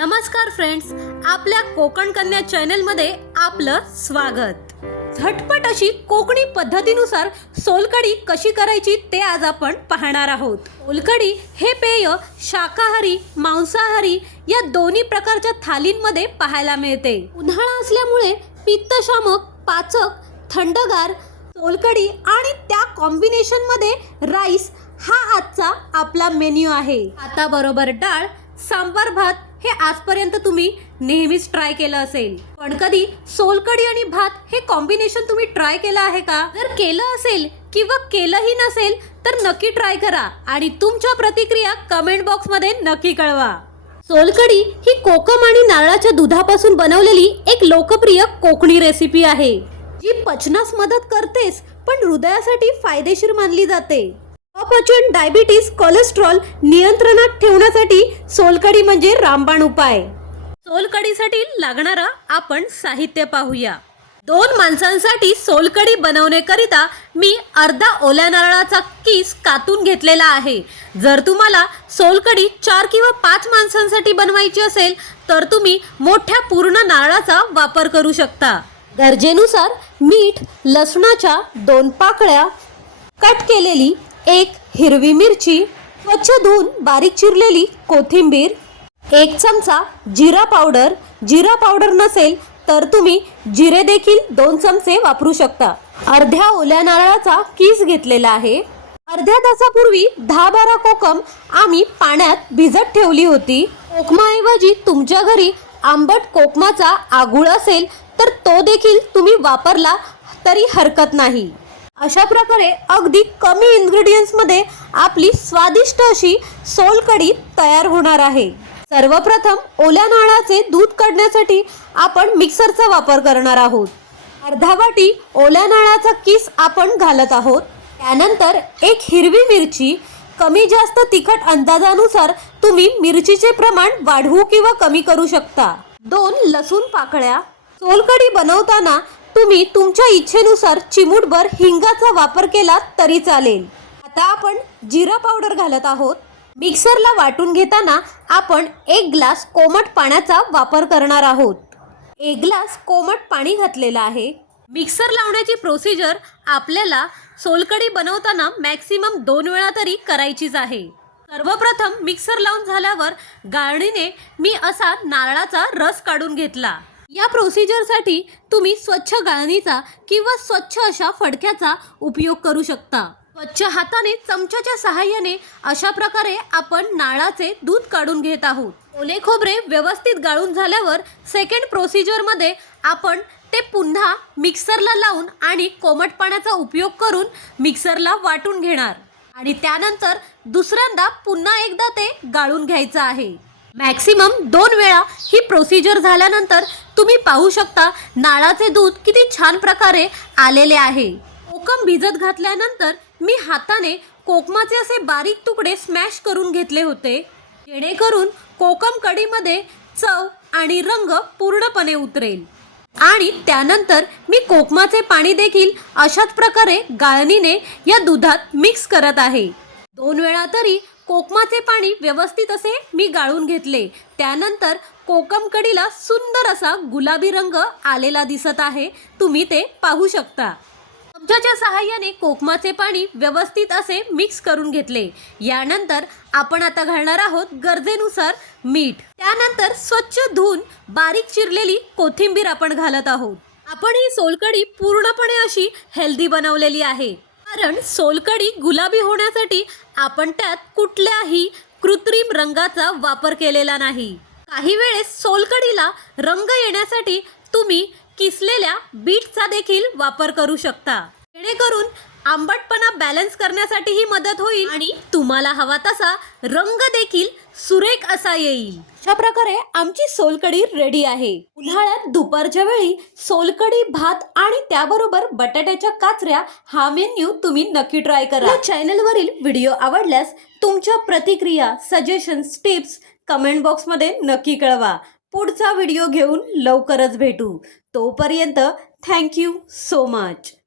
नमस्कार फ्रेंड्स आपल्या कोकण कन्या चॅनलमध्ये आपलं स्वागत. झटपट अशी कोकणी पद्धतीनुसार सोलकढी कशी करायची ते आज आपण पाहणार आहोत. सोलकडी हे पेय शाकाहारी मांसाहारी या दोन्ही प्रकारच्या थालींमध्ये पाहायला मिळते. उन्हाळा असल्यामुळे पित्तशामक पाचक थंडगार सोलकढी आणि त्या कॉम्बिनेशनमध्ये राईस हा आजचा आपला मेन्यू आहे. आता बरोबर डाळ सांबार भात हे आजपर्यंत तुम्ही नेहमीच ट्राय केलं असेल. पण कधी सोलकढी आणि भात हे कॉम्बिनेशन तुम्ही ट्राय केलं आहे का? जर केलं असेल किंवा केलंही नसेल तर नक्की ट्राय करा आणि तुमच्या प्रतिक्रिया कमेंट बॉक्समध्ये नक्की कळवा. सोलकढी ही कोकम आणि नारळाच्या दुधापासून बनवलेली एक लोकप्रिय कोकणी रेसिपी आहे जी पचनास मदत करतेच पण हृदयासाठी फायदेशीर मानली जाते. अपचन डायबिटीस कोलेस्ट्रॉल नियंत्रणात ठेवण्यासाठी सोलकढी म्हणजे रामबाण उपाय. सोलकढीसाठी लागणारं आपण साहित्य पाहूया. दोन माणसांसाठी सोलकढी बनवण्याकरिता मी अर्धा ओल्या नारळाचा किस कातून घेतलेला आहे. जर तुम्हाला सोलकढी चार किंवा पाच माणसांसाठी बनवायची असेल तर तुम्ही मोठ्या पूर्ण नारळाचा वापर करू शकता. गरजेनुसार मीठ लसणाच्या दोन पाकळ्या कट केलेली एक हिरवी मिरची स्वच्छ धुवून बारीक चिरलेली कोथिंबीर एक चमचा जिरा पावडर. जिरा पावडर नसेल तर तुम्ही जिरे देखील दोन चमचे वापरू शकता. अर्ध्या ओल्या नारळाचा किस घेतलेला आहे. अर्ध्या तासापूर्वी दहा बारा कोकम आम्ही पाण्यात भिजत ठेवली होती. कोकमाऐवजी तुमच्या घरी आंबट कोकमाचा आगुळ असेल तर तो देखील तुम्ही वापरला तरी हरकत नाही. अशा प्रकारे अगदी कमी इन्ग्रेडियंट्समध्ये आपली स्वादिष्ट अशी सोलकढी तयार होणार आहे. सर्वप्रथम ओल्या नाळाचे दूध काढण्यासाठी आपण मिक्सरचा वापर करणार आहोत. अर्धा वाटी ओल्या नाळाचा किस आपण घालत आहोत. त्यानंतर एक हिरवी मिरची कमी जास्त तिखट अंदाजानुसार तुम्ही मिरचीचे प्रमाण वाढवू किंवा कमी करू शकता. दोन लसूण पाकळ्या सोलकढी बनवताना तुम्ही तुमच्या इच्छेनुसार चिमूटभर हिंगाचा वापर केला तरी चालेल. आता आपण जिरा पावडर घालत आहोत. मिक्सरला वाटून घेताना आपण एक ग्लास कोमट पाण्याचा वापर करणार आहोत. एक ग्लास कोमट पाणी घातलेलं आहे. मिक्सर लावण्याची प्रोसिजर आपल्याला सोलकढी बनवताना मॅक्सिमम दोन वेळा तरी करायचीच आहे. सर्वप्रथम मिक्सर लावून झाल्यावर गाळणीने मी असा नारळाचा रस काढून घेतला. या प्रोसिजरसाठी तुम्ही स्वच्छ गाळणीचा किंवा स्वच्छ अशा फडक्याचा उपयोग करू शकता. स्वच्छ हाताने चमच्याच्या सहाय्याने अशा प्रकारे आपण नाळाचे दूध काढून घेत आहोत. ओले खोबरे व्यवस्थित गाळून झाल्यावर सेकंड प्रोसिजरमध्ये आपण ते पुन्हा मिक्सरला लावून आणि कोमट पाण्याचा उपयोग करून मिक्सरला वाटून घेणार. आणि त्यानंतर दुसऱ्यांदा पुन्हा एकदा ते गाळून घ्यायचं आहे. मॅक्सिमम दोन वेळा ही प्रोसिजर झाल्यानंतर तुम्ही पाहू शकता नाळाचे दूध किती छान प्रकारे आलेले आहे. कोकम भिजत घातल्यानंतर मी हाताने कोकमाचे असे बारीक तुकडे स्मॅश करून घेतले होते. जेणेकरून कोकम कढीमध्ये चव आणि रंग पूर्णपणे उतरेल. आणि त्यानंतर मी कोकमाचे पाणी देखील अशाच प्रकारे गाळणीने या दुधात मिक्स करत आहे. दोन वेळा तरी कोकमाचे पाणी व्यवस्थित असे मी गाळून घेतले. त्यानंतर कोकम कडीला सुंदर असा गुलाबी रंग आलेला दिसत आहे. तुम्ही ते पाहू शकता. चमच्याच्या सहाय्याने कोकमाचे पाणी व्यवस्थित असे मिक्स करून घेतले. यानंतर आपण आता घालणार आहोत गरजेनुसार मीठ. त्यानंतर स्वच्छ धुवून बारीक चिरलेली कोथिंबीर आपण घालत आहोत. आपण ही सोलकढी पूर्णपणे अशी हेल्दी बनवलेली आहे. कारण सोलकढी गुलाबी होण्यासाठी आपण त्यात कुठल्याही कृत्रिम रंगाचा वापर केलेला नाही. काही वेळेस सोलकढीला रंग येण्यासाठी तुम्ही किसलेल्या बीटचा देखील वापर करू शकता. जेणेकरून आंबटपणा बॅलन्स करण्यासाठी ही मदत होईल आणि तुम्हाला हवा तसा रंग देखील सुरेख असा येईल. अशा प्रकारे आमची सोलकढी रेडी आहे. उन्हाळ्यात दुपारच्या वेळी सोलकढी भात आणि त्याबरोबर बटाट्याच्या काचऱ्या हा मेन्यू तुम्ही नक्की ट्राय करा. चॅनलवरील व्हिडिओ आवडल्यास तुमच्या प्रतिक्रिया सजेशन्स टिप्स कमेंट बॉक्समध्ये नक्की कळवा. पुढचा व्हिडिओ घेऊन लवकरच भेटू. तोपर्यंत थँक्यू सो मच.